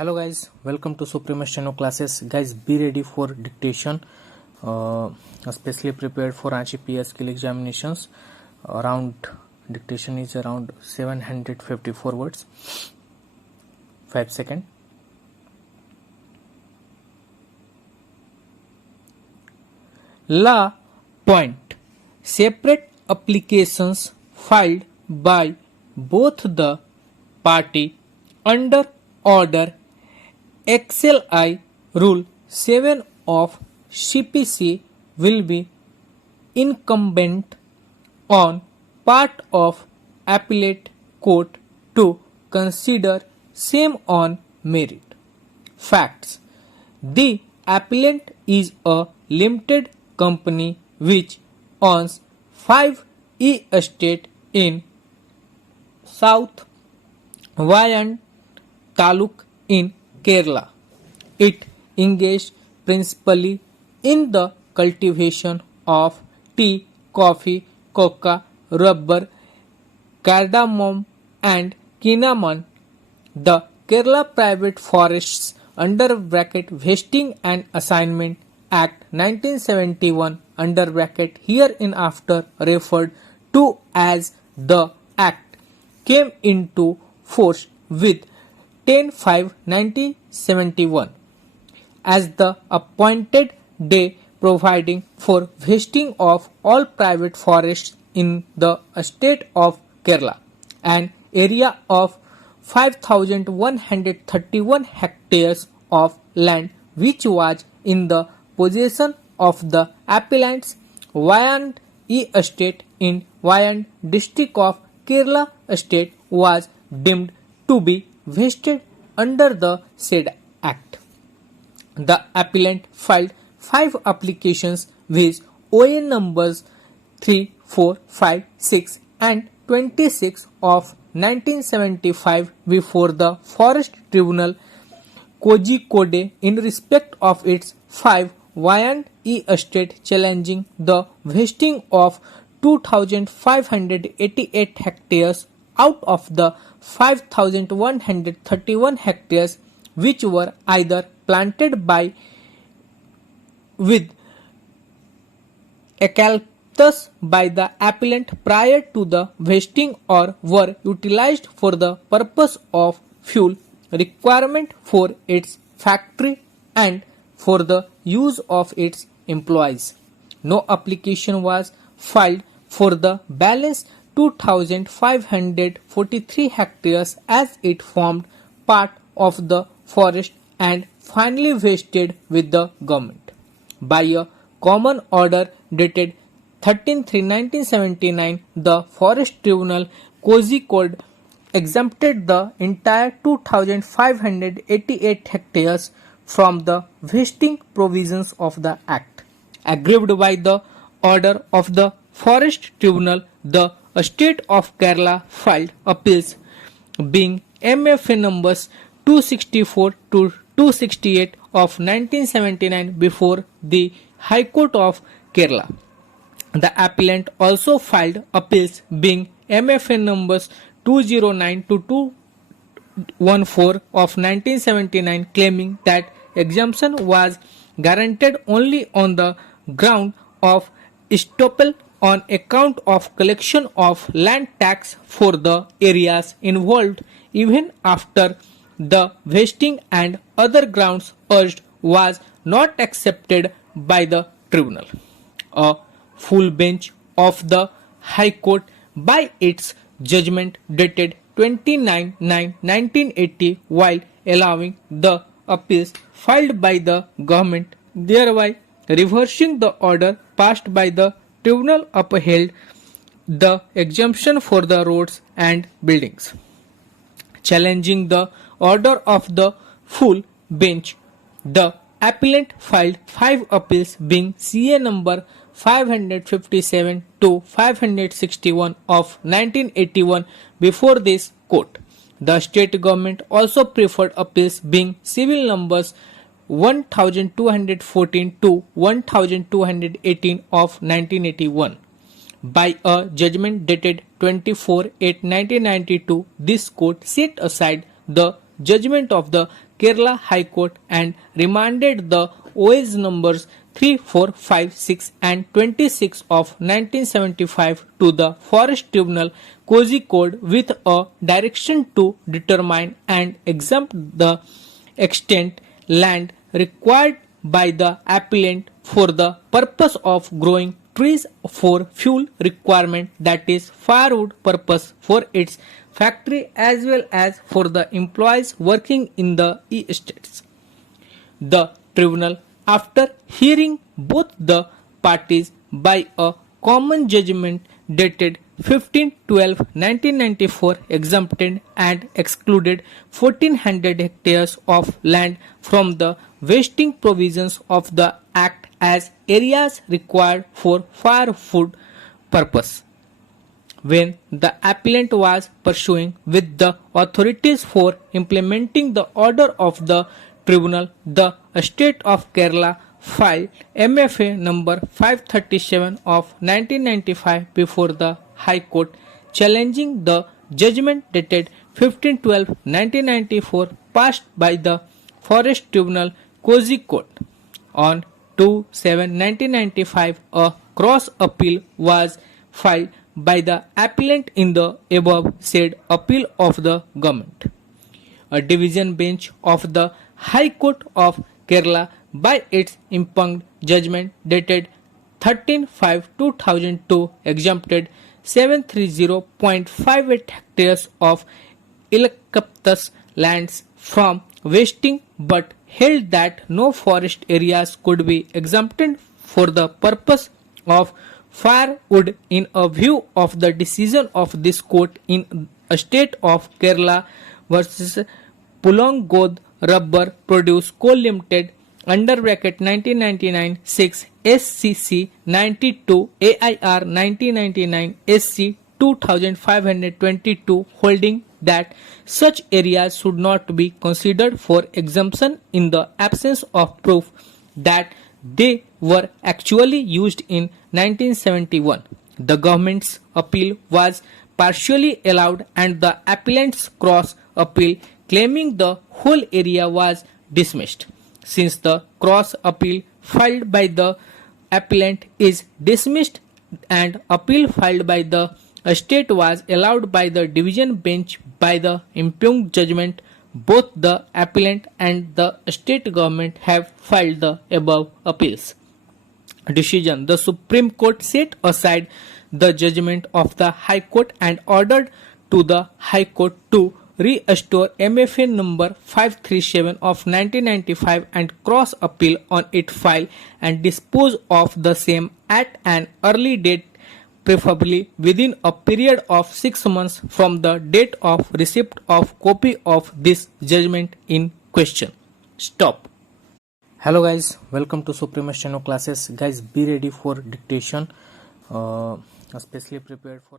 Hello guys, welcome to Supreme Steno classes. Guys, be ready for dictation, especially prepared for Ranchi PS skill examinations. Around dictation is around 754 words. 5 seconds. Law point: separate applications filed by both the party under order XLI Rule 7 of CPC will be incumbent on part of appellate court to consider same on merit. Facts: the appellant is a limited company which owns 5 estate in South Wayan Taluk in Kerala. It engaged principally in the cultivation of tea, coffee, coca, rubber, cardamom and cinnamon. The Kerala Private Forests (Vesting and Assignment Act 1971) hereinafter referred to as the Act came into force with 10/5/1971 as the appointed day, providing for vesting of all private forests in the state of Kerala, an area of 5,131 hectares of land which was in the possession of the appellant's Wayan estate in Wayan district of Kerala state was deemed to be vested under the said Act. The appellant filed 5 applications with OA numbers 3, 4, 5, 6 and 26 of 1975 before the Forest Tribunal Kozhikode in respect of its 5 Wayan estate, challenging the vesting of 2,588 hectares out of the 5,131 hectares which were either planted with eucalyptus by the appellant prior to the vesting or were utilized for the purpose of fuel requirement for its factory and for the use of its employees. No application was filed for the balance 2,543 hectares as it formed part of the forest and finally vested with the government. By a common order dated 13/3/1979, the Forest Tribunal Kozhikode exempted the entire 2,588 hectares from the vesting provisions of the Act. Aggrieved by the order of the Forest Tribunal, the State of Kerala filed appeals being MFA numbers 264 to 268 of 1979 before the High Court of Kerala. The appellant also filed appeals being MFA numbers 209 to 214 of 1979, claiming that exemption was granted only on the ground of estoppel on account of collection of land tax for the areas involved, even after the vesting and other grounds urged was not accepted by the tribunal. A full bench of the High Court, by its judgment dated 29/9/1980, while allowing the appeals filed by the government, thereby reversing the order passed by the tribunal, upheld the exemption for the roads and buildings. Challenging the order of the full bench, the appellant filed 5 appeals being CA number 557 to 561 of 1981 before this court. The state government also preferred appeals being civil numbers 1214 to 1218 of 1981. By a judgment dated 24/8/1992, this court set aside the judgment of the Kerala High Court and remanded the OS numbers 3, 4, 5, 6 and 26 of 1975 to the Forest Tribunal Code with a direction to determine and exempt the extent land required by the appellant for the purpose of growing trees for fuel requirement, that is firewood purpose for its factory as well as for the employees working in the estates. The tribunal, after hearing both the parties by a common judgment dated 15/12/1994, exempted and excluded 1400 hectares of land from the vesting provisions of the Act as areas required for firewood purpose. When the appellant was pursuing with the authorities for implementing the order of the tribunal, the State of Kerala filed MFA number 537 of 1995 before the High Court, challenging the judgment dated 15/12/1994 passed by the Forest Tribunal Court. On 2/7/1995, a cross appeal was filed by the appellant in the above said appeal of the government. A division bench of the High Court of Kerala, by its impugned judgment dated 13/5/2002, exempted 730.58 hectares of eucalyptus lands from vesting, but held that no forest areas could be exempted for the purpose of firewood in a view of the decision of this court in a State of Kerala versus Pulangod Rubber Produce Co Limited under bracket 1999 6 SCC 92 AIR 1999 SC 2522, holding that such areas should not be considered for exemption in the absence of proof that they were actually used in 1971. The government's appeal was partially allowed and the appellant's cross appeal claiming the whole area was dismissed. Since the cross appeal filed by the appellant is dismissed and appeal filed by the state was allowed by the division bench by the impugned judgment, both the appellant and the state government have filed the above appeals. Decision: the Supreme Court set aside the judgment of the High Court and ordered to the High Court to restore MFA number 537 of 1995 and cross appeal on its file and dispose of the same at an early date, preferably within a period of 6 months from the date of receipt of copy of this judgment in question. Stop. Hello guys, welcome to Supreme Steno classes. Guys, be ready for dictation, especially prepared for